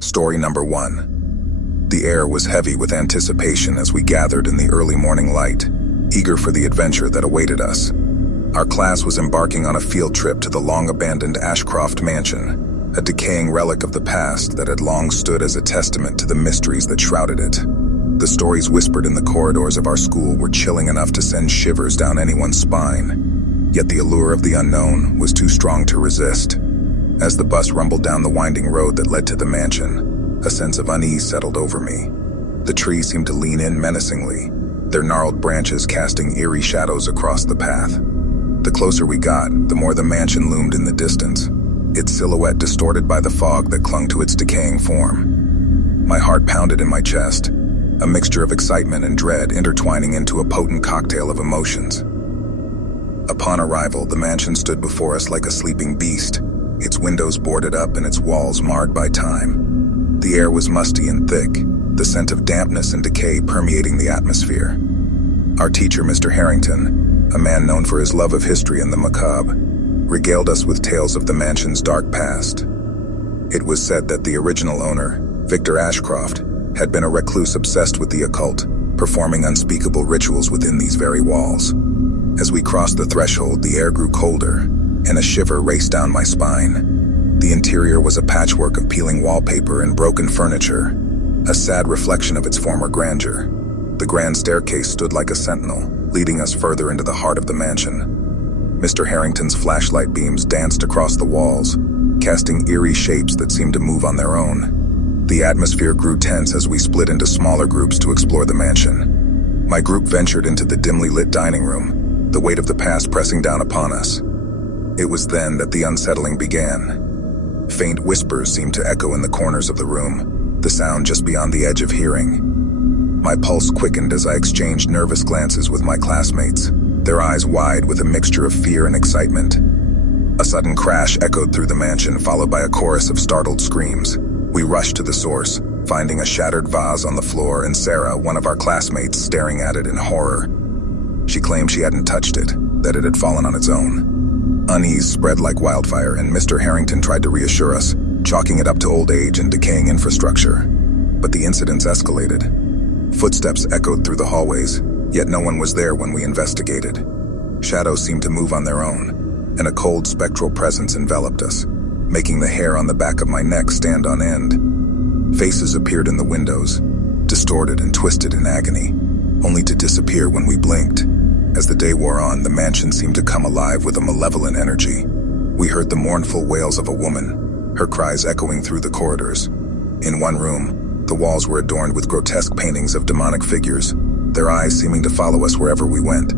Story number 1. The air was heavy with anticipation as we gathered in the early morning light, eager for the adventure that awaited us. Our class was embarking on a field trip to the long-abandoned Ashcroft Mansion, a decaying relic of the past that had long stood as a testament to the mysteries that shrouded it. The stories whispered in the corridors of our school were chilling enough to send shivers down anyone's spine. Yet the allure of the unknown was too strong to resist. As the bus rumbled down the winding road that led to the mansion, a sense of unease settled over me. The trees seemed to lean in menacingly, their gnarled branches casting eerie shadows across the path. The closer we got, the more the mansion loomed in the distance, its silhouette distorted by the fog that clung to its decaying form. My heart pounded in my chest, a mixture of excitement and dread intertwining into a potent cocktail of emotions. Upon arrival, the mansion stood before us like a sleeping beast, its windows boarded up and its walls marred by time. The air was musty and thick, the scent of dampness and decay permeating the atmosphere. Our teacher, Mr. Harrington, a man known for his love of history and the macabre, regaled us with tales of the mansion's dark past. It was said that the original owner, Victor Ashcroft, had been a recluse obsessed with the occult, performing unspeakable rituals within these very walls. As we crossed the threshold, the air grew colder, and a shiver raced down my spine. The interior was a patchwork of peeling wallpaper and broken furniture, a sad reflection of its former grandeur. The grand staircase stood like a sentinel, leading us further into the heart of the mansion. Mr. Harrington's flashlight beams danced across the walls, casting eerie shapes that seemed to move on their own. The atmosphere grew tense as we split into smaller groups to explore the mansion. My group ventured into the dimly lit dining room, the weight of the past pressing down upon us. It was then that the unsettling began. Faint whispers seemed to echo in the corners of the room, the sound just beyond the edge of hearing. My pulse quickened as I exchanged nervous glances with my classmates, their eyes wide with a mixture of fear and excitement. A sudden crash echoed through the mansion, followed by a chorus of startled screams. We rushed to the source, finding a shattered vase on the floor and Sarah, one of our classmates, staring at it in horror. She claimed she hadn't touched it, that it had fallen on its own. Unease spread like wildfire, and Mr. Harrington tried to reassure us, chalking it up to old age and decaying infrastructure. But the incidents escalated. Footsteps echoed through the hallways, yet no one was there when we investigated. Shadows seemed to move on their own, and a cold spectral presence enveloped us, making the hair on the back of my neck stand on end. Faces appeared in the windows, distorted and twisted in agony, only to disappear when we blinked. As the day wore on, the mansion seemed to come alive with a malevolent energy. We heard the mournful wails of a woman, her cries echoing through the corridors. In one room, the walls were adorned with grotesque paintings of demonic figures, their eyes seeming to follow us wherever we went.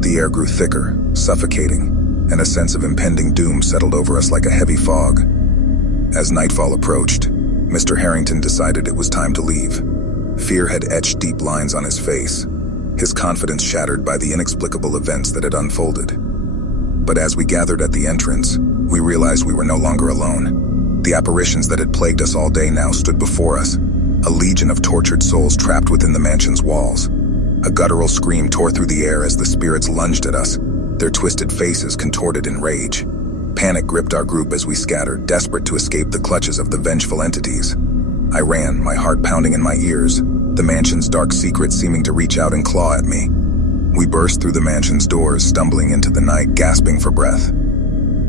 The air grew thicker, suffocating, and a sense of impending doom settled over us like a heavy fog. As nightfall approached, Mr. Harrington decided it was time to leave. Fear had etched deep lines on his face, his confidence shattered by the inexplicable events that had unfolded. But as we gathered at the entrance, we realized we were no longer alone. The apparitions that had plagued us all day now stood before us, a legion of tortured souls trapped within the mansion's walls. A guttural scream tore through the air as the spirits lunged at us, their twisted faces contorted in rage. Panic gripped our group as we scattered, desperate to escape the clutches of the vengeful entities. I ran, my heart pounding in my ears, the mansion's dark secrets seeming to reach out and claw at me. We burst through the mansion's doors, stumbling into the night, gasping for breath.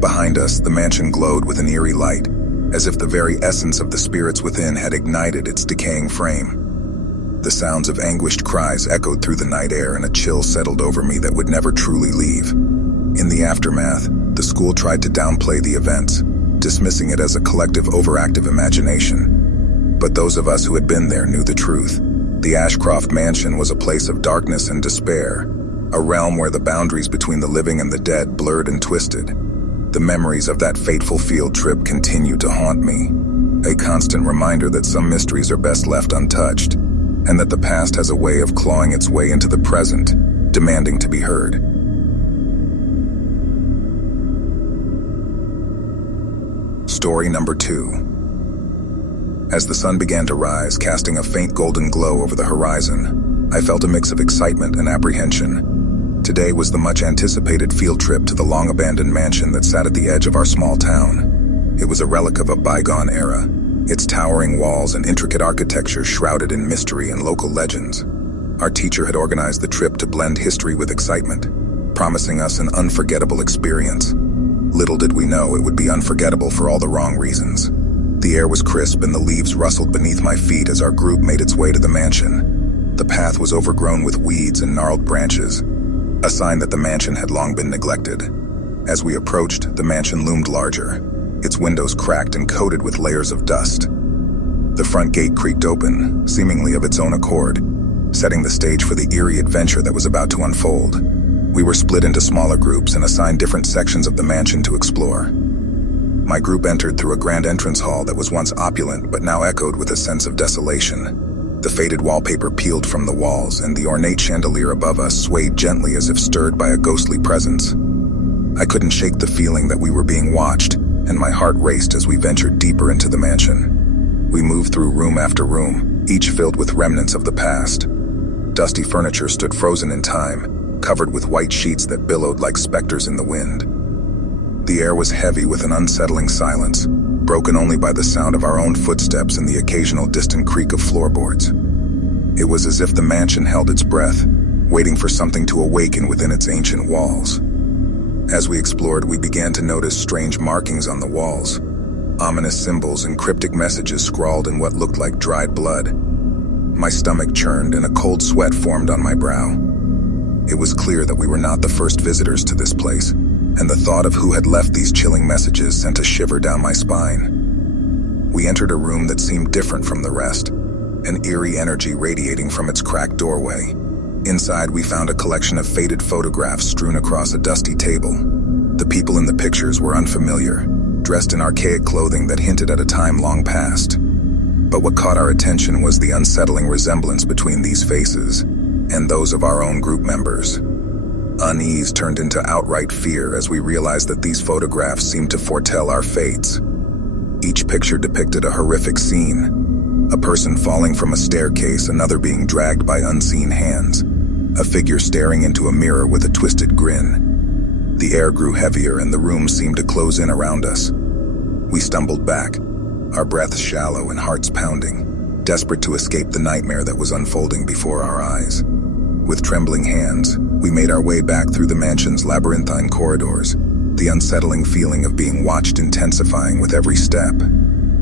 Behind us, the mansion glowed with an eerie light, as if the very essence of the spirits within had ignited its decaying frame. The sounds of anguished cries echoed through the night air, and a chill settled over me that would never truly leave. In the aftermath, the school tried to downplay the events, dismissing it as a collective overactive imagination. But those of us who had been there knew the truth. The Ashcroft Mansion was a place of darkness and despair, a realm where the boundaries between the living and the dead blurred and twisted. The memories of that fateful field trip continue to haunt me, a constant reminder that some mysteries are best left untouched, and that the past has a way of clawing its way into the present, demanding to be heard. Story number 2. As the sun began to rise, casting a faint golden glow over the horizon, I felt a mix of excitement and apprehension. Today was the much-anticipated field trip to the long-abandoned mansion that sat at the edge of our small town. It was a relic of a bygone era, its towering walls and intricate architecture shrouded in mystery and local legends. Our teacher had organized the trip to blend history with excitement, promising us an unforgettable experience. Little did we know it would be unforgettable for all the wrong reasons. The air was crisp and the leaves rustled beneath my feet as our group made its way to the mansion. The path was overgrown with weeds and gnarled branches, a sign that the mansion had long been neglected. As we approached, the mansion loomed larger, its windows cracked and coated with layers of dust. The front gate creaked open, seemingly of its own accord, setting the stage for the eerie adventure that was about to unfold. We were split into smaller groups and assigned different sections of the mansion to explore. My group entered through a grand entrance hall that was once opulent but now echoed with a sense of desolation. The faded wallpaper peeled from the walls, and the ornate chandelier above us swayed gently as if stirred by a ghostly presence. I couldn't shake the feeling that we were being watched, and my heart raced as we ventured deeper into the mansion. We moved through room after room, each filled with remnants of the past. Dusty furniture stood frozen in time, covered with white sheets that billowed like specters in the wind. The air was heavy with an unsettling silence, broken only by the sound of our own footsteps and the occasional distant creak of floorboards. It was as if the mansion held its breath, waiting for something to awaken within its ancient walls. As we explored, we began to notice strange markings on the walls, ominous symbols and cryptic messages scrawled in what looked like dried blood. My stomach churned and a cold sweat formed on my brow. It was clear that we were not the first visitors to this place, and the thought of who had left these chilling messages sent a shiver down my spine. We entered a room that seemed different from the rest, an eerie energy radiating from its cracked doorway. Inside, we found a collection of faded photographs strewn across a dusty table. The people in the pictures were unfamiliar, dressed in archaic clothing that hinted at a time long past. But what caught our attention was the unsettling resemblance between these faces and those of our own group members. Unease turned into outright fear as we realized that these photographs seemed to foretell our fates. Each picture depicted a horrific scene: a person falling from a staircase, another being dragged by unseen hands, a figure staring into a mirror with a twisted grin. The air grew heavier and the room seemed to close in around us. We stumbled back, our breaths shallow and hearts pounding, desperate to escape the nightmare that was unfolding before our eyes. With trembling hands, we made our way back through the mansion's labyrinthine corridors, the unsettling feeling of being watched intensifying with every step.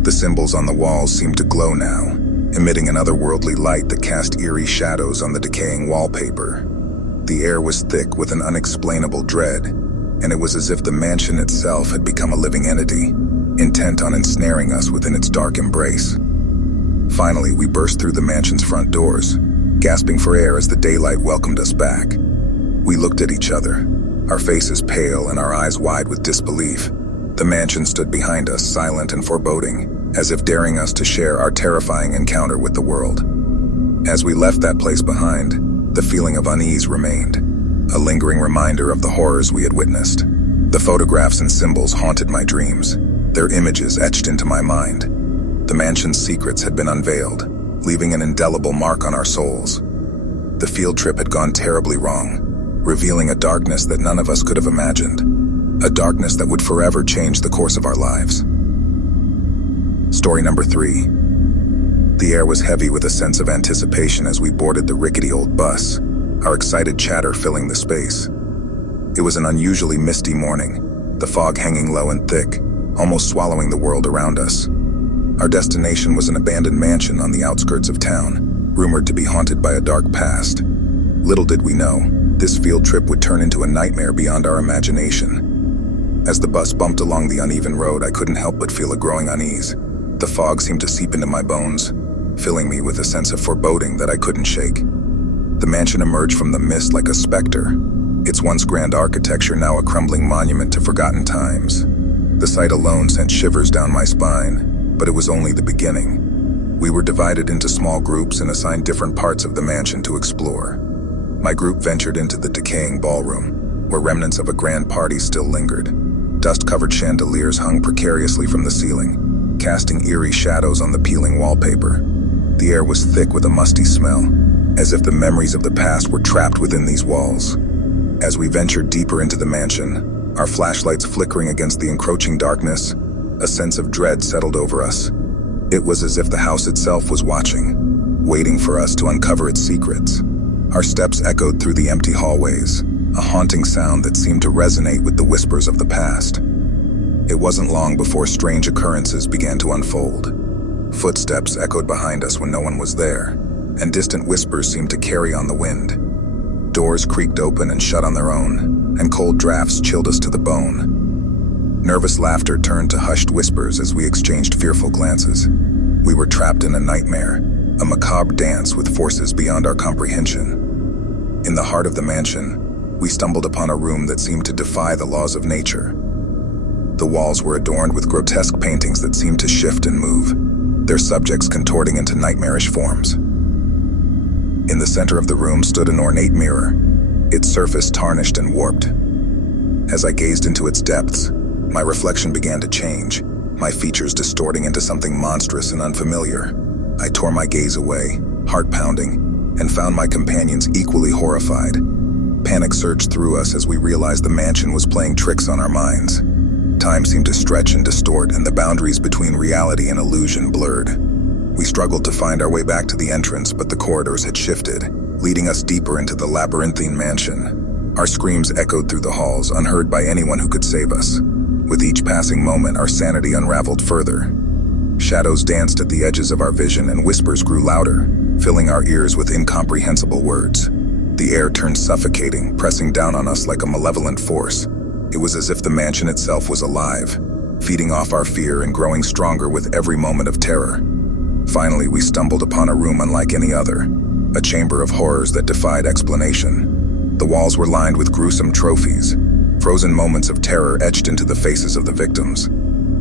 The symbols on the walls seemed to glow now, emitting an otherworldly light that cast eerie shadows on the decaying wallpaper. The air was thick with an unexplainable dread, and it was as if the mansion itself had become a living entity, intent on ensnaring us within its dark embrace. Finally, we burst through the mansion's front doors, gasping for air as the daylight welcomed us back. We looked at each other, our faces pale and our eyes wide with disbelief. The mansion stood behind us, silent and foreboding, as if daring us to share our terrifying encounter with the world. As we left that place behind, the feeling of unease remained, a lingering reminder of the horrors we had witnessed. The photographs and symbols haunted my dreams, their images etched into my mind. The mansion's secrets had been unveiled, leaving an indelible mark on our souls. The field trip had gone terribly wrong, revealing a darkness that none of us could have imagined, a darkness that would forever change the course of our lives. Story number 3. The air was heavy with a sense of anticipation as we boarded the rickety old bus, our excited chatter filling the space. It was an unusually misty morning, the fog hanging low and thick, almost swallowing the world around us. Our destination was an abandoned mansion on the outskirts of town, rumored to be haunted by a dark past. Little did we know, this field trip would turn into a nightmare beyond our imagination. As the bus bumped along the uneven road, I couldn't help but feel a growing unease. The fog seemed to seep into my bones, filling me with a sense of foreboding that I couldn't shake. The mansion emerged from the mist like a specter, its once grand architecture now a crumbling monument to forgotten times. The sight alone sent shivers down my spine, but it was only the beginning. We were divided into small groups and assigned different parts of the mansion to explore. My group ventured into the decaying ballroom, where remnants of a grand party still lingered. Dust-covered chandeliers hung precariously from the ceiling, casting eerie shadows on the peeling wallpaper. The air was thick with a musty smell, as if the memories of the past were trapped within these walls. As we ventured deeper into the mansion, our flashlights flickering against the encroaching darkness, a sense of dread settled over us. It was as if the house itself was watching, waiting for us to uncover its secrets. Our steps echoed through the empty hallways, a haunting sound that seemed to resonate with the whispers of the past. It wasn't long before strange occurrences began to unfold. Footsteps echoed behind us when no one was there, and distant whispers seemed to carry on the wind. Doors creaked open and shut on their own, and cold drafts chilled us to the bone. Nervous laughter turned to hushed whispers as we exchanged fearful glances. We were trapped in a nightmare, a macabre dance with forces beyond our comprehension. In the heart of the mansion, we stumbled upon a room that seemed to defy the laws of nature. The walls were adorned with grotesque paintings that seemed to shift and move, their subjects contorting into nightmarish forms. In the center of the room stood an ornate mirror, its surface tarnished and warped. As I gazed into its depths, my reflection began to change, my features distorting into something monstrous and unfamiliar. I tore my gaze away, heart pounding, and found my companions equally horrified. Panic surged through us as we realized the mansion was playing tricks on our minds. Time seemed to stretch and distort, and the boundaries between reality and illusion blurred. We struggled to find our way back to the entrance, but the corridors had shifted, leading us deeper into the labyrinthine mansion. Our screams echoed through the halls, unheard by anyone who could save us. With each passing moment, our sanity unraveled further. Shadows danced at the edges of our vision, and whispers grew louder, filling our ears with incomprehensible words. The air turned suffocating, pressing down on us like a malevolent force. It was as if the mansion itself was alive, feeding off our fear and growing stronger with every moment of terror. Finally, we stumbled upon a room unlike any other, a chamber of horrors that defied explanation. The walls were lined with gruesome trophies, frozen moments of terror etched into the faces of the victims.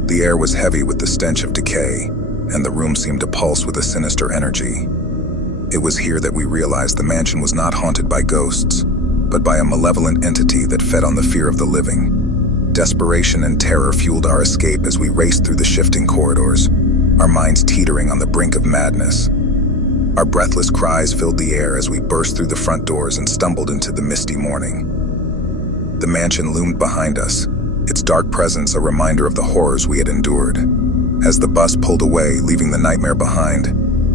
The air was heavy with the stench of decay, and the room seemed to pulse with a sinister energy. It was here that we realized the mansion was not haunted by ghosts, but by a malevolent entity that fed on the fear of the living. Desperation and terror fueled our escape as we raced through the shifting corridors, our minds teetering on the brink of madness. Our breathless cries filled the air as we burst through the front doors and stumbled into the misty morning. The mansion loomed behind us, its dark presence a reminder of the horrors we had endured. As the bus pulled away, leaving the nightmare behind,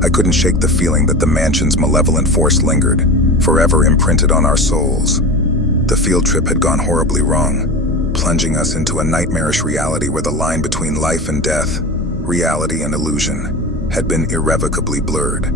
I couldn't shake the feeling that the mansion's malevolent force lingered, forever imprinted on our souls. The field trip had gone horribly wrong, plunging us into a nightmarish reality where the line between life and death, reality and illusion, had been irrevocably blurred.